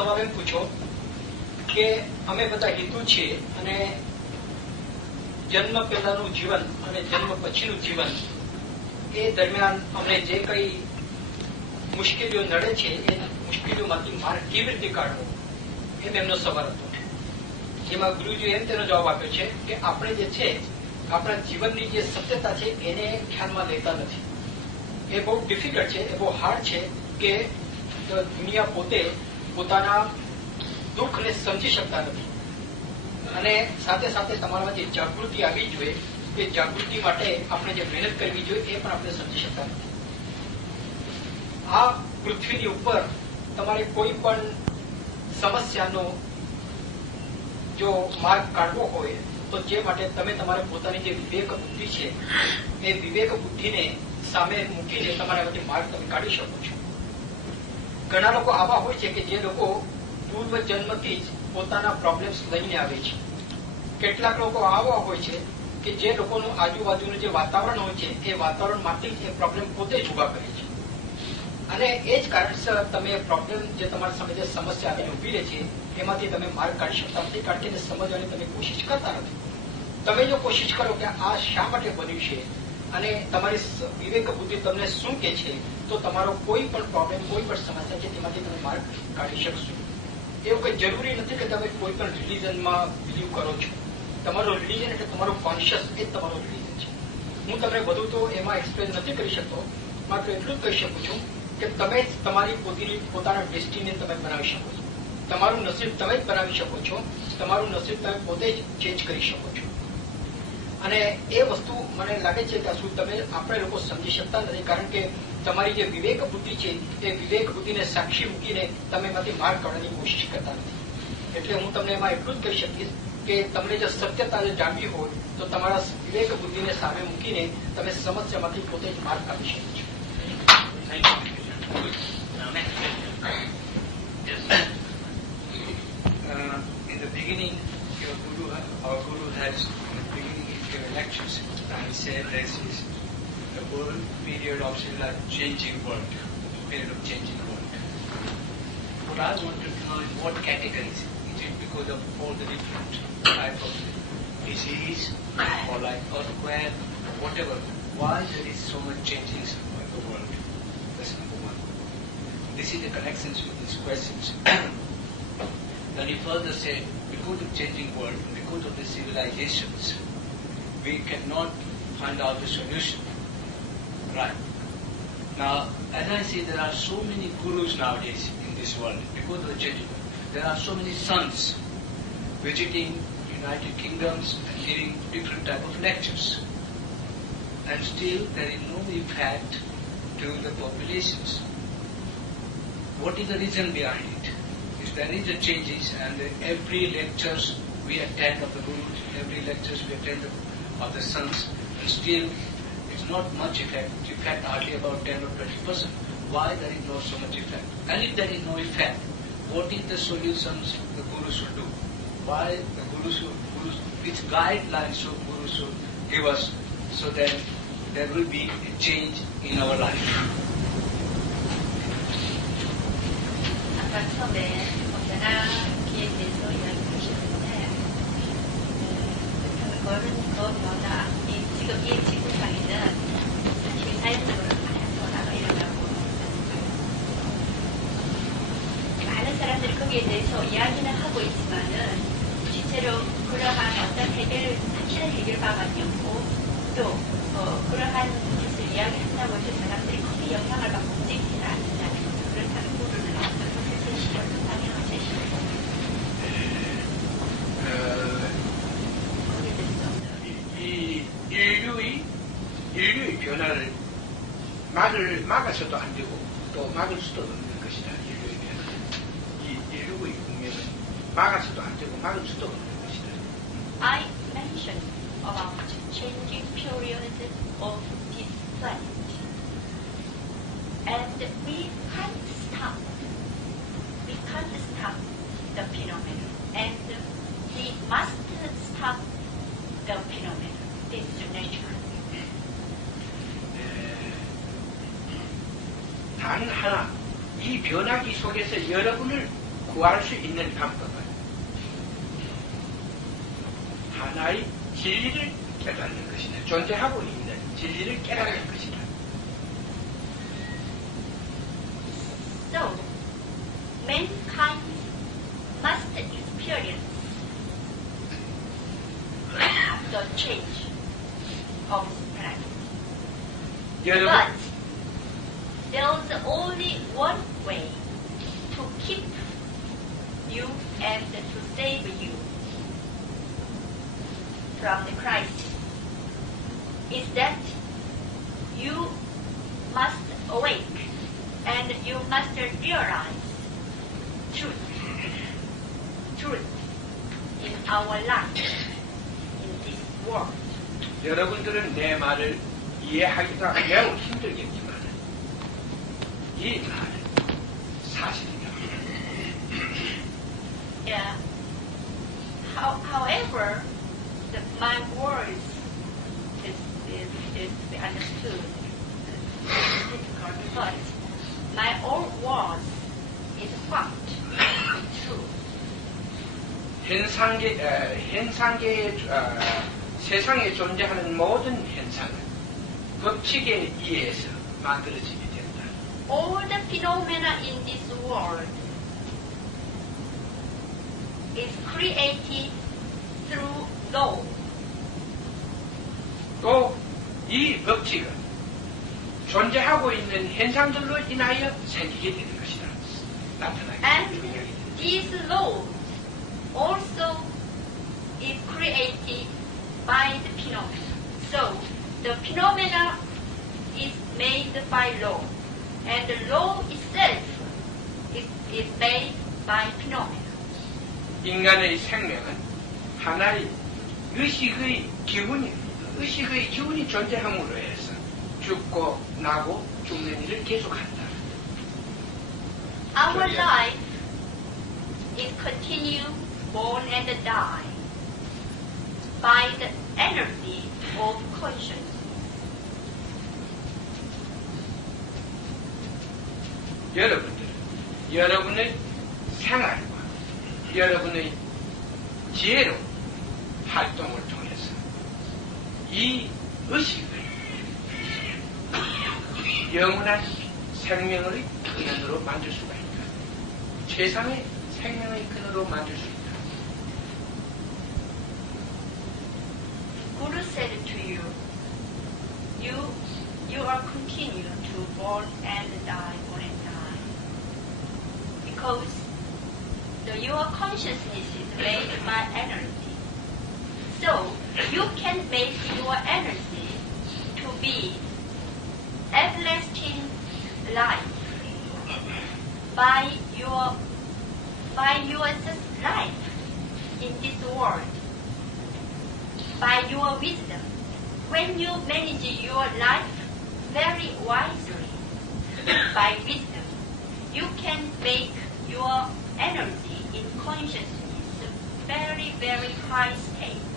સવાલ એમ પૂછો કે અમે બધા હિન્દુ છીએ અને જન્મ પહેલાનું જીવન અને જન્મ પછીનું જીવન એ દરમિયાન અમને જે કઈ મુશ્કેલીઓ નડે છે એ મુશ્કેલીઓમાંથી માર્ગ કેવી રીતે કાઢવો એમ એમનો સવાલ હતો. જેમાં ગુરુજીએ એમ તેનો જવાબ આપ્યો છે કે આપણે જે છે આપણા જીવનની જે સત્યતા છે એને ધ્યાનમાં લેતા નથી. એ બહુ ડિફિકલ્ટ છે, એ બહુ હાર્ડ છે કે દુનિયા પોતે પોતાના દુઃખને સમજી શકતા નથી. અને સાથે સાથે તમારામાં જે જાગૃતિ આવવી જોઈએ એ જાગૃતિ માટે આપણે જે મહેનત કરવી જોઈએ એ પણ આપણે સમજી શકતા નથી. આ પૃથ્વીની ઉપર તમારે કોઈ પણ સમસ્યાનો જો માર્ગ કાઢવો હોય તો જે માટે તમે તમારે પોતાની જે વિવેક બુદ્ધિ છે એ વિવેક બુદ્ધિને સામે મૂકીને તમારા માટે માર્ગ તમે કાઢી શકો છો. ઘણા લોકો આવા હોય છે કે જે લોકો પૂર્વ જન્મથી જ પોતાના પ્રોબ્લેમ્સ લઈને આવે છે. કેટલાક લોકો આવા હોય છે કે જે લોકોનું આજુબાજુનું જે વાતાવરણ હોય છે એ વાતાવરણમાંથી જ એ પ્રોબ્લેમ પોતે જ ઉભા કરે છે. અને એ જ કારણસર તમે પ્રોબ્લેમ જે તમારી સામે જે સમસ્યા આવીને ઉભી રહે છે એમાંથી તમે માર્ગ કાઢી શકતા નથી, કારણ કે એને સમજવાની તમે કોશિશ કરતા નથી. તમે જો કોશિશ કરો કે આ શા માટે બન્યું છે અને તમારી વિવેક બુદ્ધિ તમને શું કે છે તો તમારો કોઈ પણ પ્રોબ્લેમ, કોઈ પણ સમસ્યા છે તેમાંથી તમે માર્ગ કાઢી શકશો. એવું કઈ જરૂરી નથી કે તમે કોઈ પણ રિલિજનમાં બિલીવ કરો છો. તમારો રિલિજન એટલે તમારો કોન્શિયસ એ જ તમારો રિલિજન છે. હું તમને બધું તો એમાં એક્સપ્લેન નથી કરી શકતો, માત્ર એટલું જ કહી શકું છું કે તમે તમારી પોતાના ડેસ્ટિની તમે બનાવી શકો છો. તમારું નસીબ તમે જ બનાવી શકો છો. તમારું નસીબ તમે પોતે જ ચેન્જ કરી શકો છો. અને એ વસ્તુ મને લાગે છે કે શું તમે આપણે લોકો સમજી શકતા નથી, કારણ કે તમારી જે વિવેક બુદ્ધિ છે એ વિવેક બુદ્ધિને સાક્ષી મૂકીને તમે એમાંથી માર્ગ કાઢવાની કોશિશ કરતા નથી. એટલે હું તમને એમાં એટલું જ કહી શકીશ કે તમને જો સત્યતા જાણવી હોય તો તમારા વિવેક બુદ્ધિને સામે મૂકીને તમે સમસ્યામાંથી પોતે જ માર્ગ કાઢી શકો છો. In the beginning, our Guru has, in the beginning of your lectures, he said this is the world period of changing world, period of changing world. What I want to know is what categories. Is it because of all the different type of disease or like earthquake or whatever? Why there is so much changes in the world? That's number one. This is the connections with these questions. Then he further said, because of changing world, because of the civilizations, we cannot find out the solution. Right. Now, as I see, there are so many gurus nowadays in this world, because of the changing world. There are so many sons visiting United Kingdoms and giving different type of lectures. And still there is no effect to the populations. What is the reason behind it? Is there is a changes, and every lectures we attend of the Gurus, every lectures we attend of the sons, and still it's not much effect. Effect hardly about 10 or 20%. Why there is not so much effect? And if there is no effect, what is the solutions the Gurus should do? Why the Gurus, which guidelines should Gurus should give us so that there will be a change in our life? 아까 처음에 변화기에 대해서 이야기하셨는데 그 변화, 지금 이 지구상에는 사실 자연적으로 많은 변화가 일어나고 많은 사람들이 거기에 대해서 이야기는 하고 있지만은 실제로 그러한 어떤 사실은 해결방안이 없고 또 그러한 것을 이야기한다고 해서 사람들이 크게 영향을 받고 움직이지는 않는다는 거죠. 그렇다면 모르는 어떤 이 인류의 변화를 막아서도 안 되고 또 막을 수도 없는 것이다. 인류의 변화는. 이 인류의 국면은 막아서도 안 되고 막을 수도 없는 것이다. I mentioned about changing period of this planet. And we can't stop the phenomenon. And we must stop the phenomenon. This is natural. 단 하나, 이 변화기 속에서 여러분을 구할 수 있는 방법은 하나의 진리를 깨닫는 것이다. 존재하고 있는 진리를 깨닫는 것이다. So, mankind must experience the change of planet. 여러분, But there's only one way to keep you and to save you from the crisis is that you must awake and you must realize truth in our life, in this world. 여러분들은 내 말을 이해하기가 매우 힘들겠지만 이 말은 사실입니다. Yeah. However, my words is to be understood. It's difficult, but my own words is fact, true. 세상에 존재하는 모든 현상은 법칙에 의해서 만들어지게 된다. All the phenomena in this world is created through law. 또 이 법칙은 존재하고 있는 현상들로 인하여 생기게 되는 것이다. 나타나게 And 증명이 된다. this law also is created by the phenomena. So the phenomena is made by law, and the law itself is made by phenomena. 인간의 생명은 하나의 의식의 기운입니다. 의식의 기운이 존재함으로 해서 죽고 나고 죽는 일을 계속한다. Our Sorry. life is continue, born and die by the energy of consciousness. 여러분들, 여러분의 생활과 여러분의 지혜로 활동을 통해서 이 의식을 영원한 생명의 근원으로 만들 수가 있다. 최상의 생명의 근원으로 만들 수 있다. Guru said to you, you are continue to born and die, because your consciousness is made by energy. So you can make your energy to be everlasting life by your just life in this world, by your wisdom. When you manage your life very wisely by wisdom, you can make your energy in consciousness very, very high state.